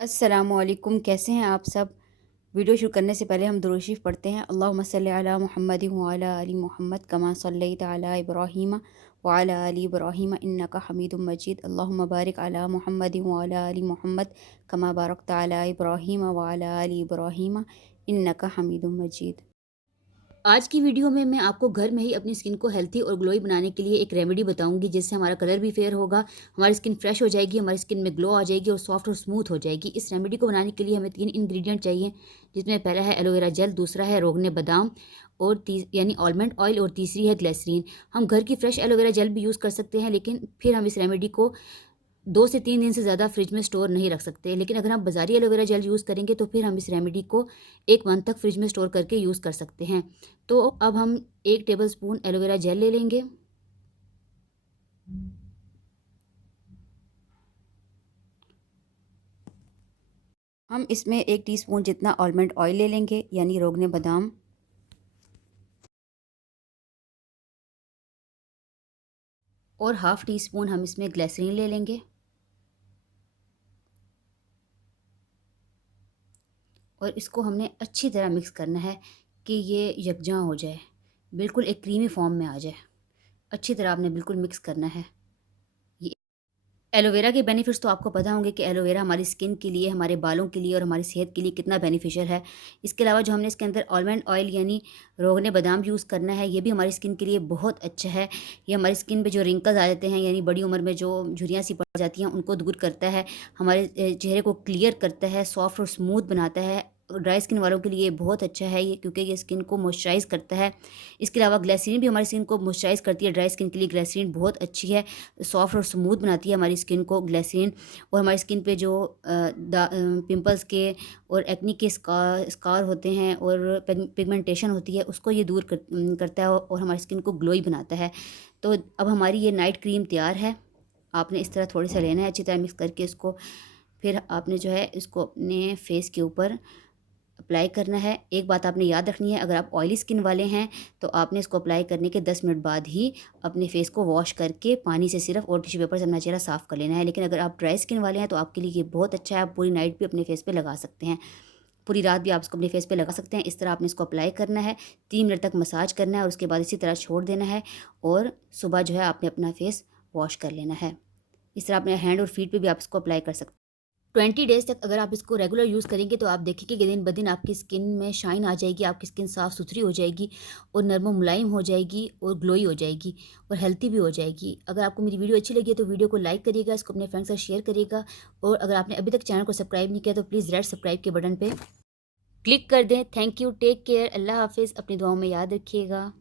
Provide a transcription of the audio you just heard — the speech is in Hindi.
अस्सलामुअलैकुम, कैसे हैं आप सब। वीडियो शुरू करने से पहले हम दुरूद शरीफ पढ़ते हैं। अल्लाहुम्मा सल्लि अला मुहम्मदिन व अला आलि मुहम्मद कमा सल्लैता अला इब्राहीम व अला आलि इब्राहीम इन्नका हमीदुम मजीद। अल्लाहुम्मा बारिक अला मुहम्मदिन व अला आलि मुहम्मद कमा बारकता अला इब्राहीम व अला आलि इब्राहीम इन्नका हमीदुम मजीद। आज की वीडियो में मैं आपको घर में ही अपनी स्किन को हेल्थी और ग्लोई बनाने के लिए एक रेमेडी बताऊंगी, जिससे हमारा कलर भी फेयर होगा, हमारी स्किन फ्रेश हो जाएगी, हमारी स्किन में ग्लो आ जाएगी और सॉफ्ट और स्मूथ हो जाएगी। इस रेमेडी को बनाने के लिए हमें 3 इंग्रेडिएंट चाहिए, जिसमें पहला है एलोवेरा जेल, दूसरा है रोगने बादाम और यानी आलमंड ऑयल, और तीसरी है ग्लिसरीन। हम घर की फ्रेश एलोवेरा जेल भी यूज़ कर सकते हैं, लेकिन फिर हम इस रेमेडी को 2 से 3 दिन से ज़्यादा फ्रिज में स्टोर नहीं रख सकते। लेकिन अगर हम बाज़ारी एलोवेरा जेल यूज़ करेंगे तो फिर हम इस रेमेडी को 1 मंथ तक फ्रिज में स्टोर करके यूज़ कर सकते हैं। तो अब हम 1 टेबलस्पून एलोवेरा जेल ले लेंगे। हम इसमें 1 टीस्पून जितना आलमंड ऑयल ले लेंगे, यानी रोगने बादाम। और हाफ़ टी स्पून हम इसमें ग्लिसरीन ले लेंगे। और इसको हमने अच्छी तरह मिक्स करना है कि ये यकजां हो जाए, बिल्कुल एक क्रीमी फॉर्म में आ जाए। अच्छी तरह आपने बिल्कुल मिक्स करना है। ये एलोवेरा के बेनिफिट्स तो आपको पता होंगे कि एलोवेरा हमारी स्किन के लिए, हमारे बालों के लिए और हमारी सेहत के लिए कितना बेनिफिशियल है। इसके अलावा जो हमने इसके अंदर आलमंड ऑयल यानी रोगने बादाम यूज़ करना है, ये भी हमारी स्किन के लिए बहुत अच्छा है। ये हमारी स्किन पे जो रिंकल्स आ जाते हैं, यानी बड़ी उम्र में जो झुर्रियाँ सी पड़ जाती हैं, उनको दूर करता है। हमारे चेहरे को क्लियर करता है, सॉफ्ट और स्मूथ बनाता है। ड्राई स्किन वालों के लिए बहुत अच्छा है ये, क्योंकि ये स्किन को मॉइस्चराइज़ करता है। इसके अलावा ग्लिसरीन भी हमारी स्किन को मॉइस्चराइज़ करती है। ड्राई स्किन के लिए ग्लिसरीन बहुत अच्छी है, सॉफ्ट और स्मूथ बनाती है हमारी स्किन को ग्लिसरीन। और हमारी स्किन पे जो पिंपल्स के और एक्ने के स्कार होते हैं और पिगमेंटेशन होती है, उसको ये दूर करता है और हमारी स्किन को ग्लोई बनाता है। तो अब हमारी ये नाइट क्रीम तैयार है। आपने इस तरह थोड़ी सा लेना है, अच्छी तरह मिक्स करके इसको फिर आपने जो है इसको अपने फेस के ऊपर अप्लाई करना है। एक बात आपने याद रखनी है, अगर आप ऑयली स्किन वाले हैं तो आपने इसको अप्लाई करने के 10 मिनट बाद ही अपने फेस को वॉश करके पानी से सिर्फ और टिश्यू पेपर से अपना चेहरा साफ़ कर लेना है। लेकिन अगर आप ड्राई स्किन वाले हैं तो आपके लिए ये बहुत अच्छा है, आप पूरी नाइट भी अपने फेस पे लगा सकते हैं, पूरी रात भी आप इसको अपने फेस पे लगा सकते हैं। इस तरह आपने इसको अप्लाई करना है, 3 मिनट तक मसाज करना है और उसके बाद इसी तरह छोड़ देना है। और सुबह जो है आपने अपना फेस वॉश कर लेना है। इस तरह अपने हैंड और फीट पे भी आप इसको अप्लाई कर सकते हैं। 20 डेज़ तक अगर आप इसको रेगुलर यूज़ करेंगे तो आप देखेंगे कि दिन ब दिन आपकी स्किन में शाइन आ जाएगी, आपकी स्किन साफ़ सुथरी हो जाएगी और नरम मुलायम हो जाएगी और ग्लोई हो जाएगी और हेल्थी भी हो जाएगी। अगर आपको मेरी वीडियो अच्छी लगी है तो वीडियो को लाइक करिएगा, इसको अपने फ्रेंड्स के साथ शेयर करिएगा। और अगर आपने अभी तक चैनल को सब्सक्राइब नहीं किया तो प्लीज़ रेड सब्सक्राइब के बटन पर क्लिक कर दें। थैंक यू, टेक केयर, अल्लाह हाफिज़, अपनी दुआओं में याद रखिएगा।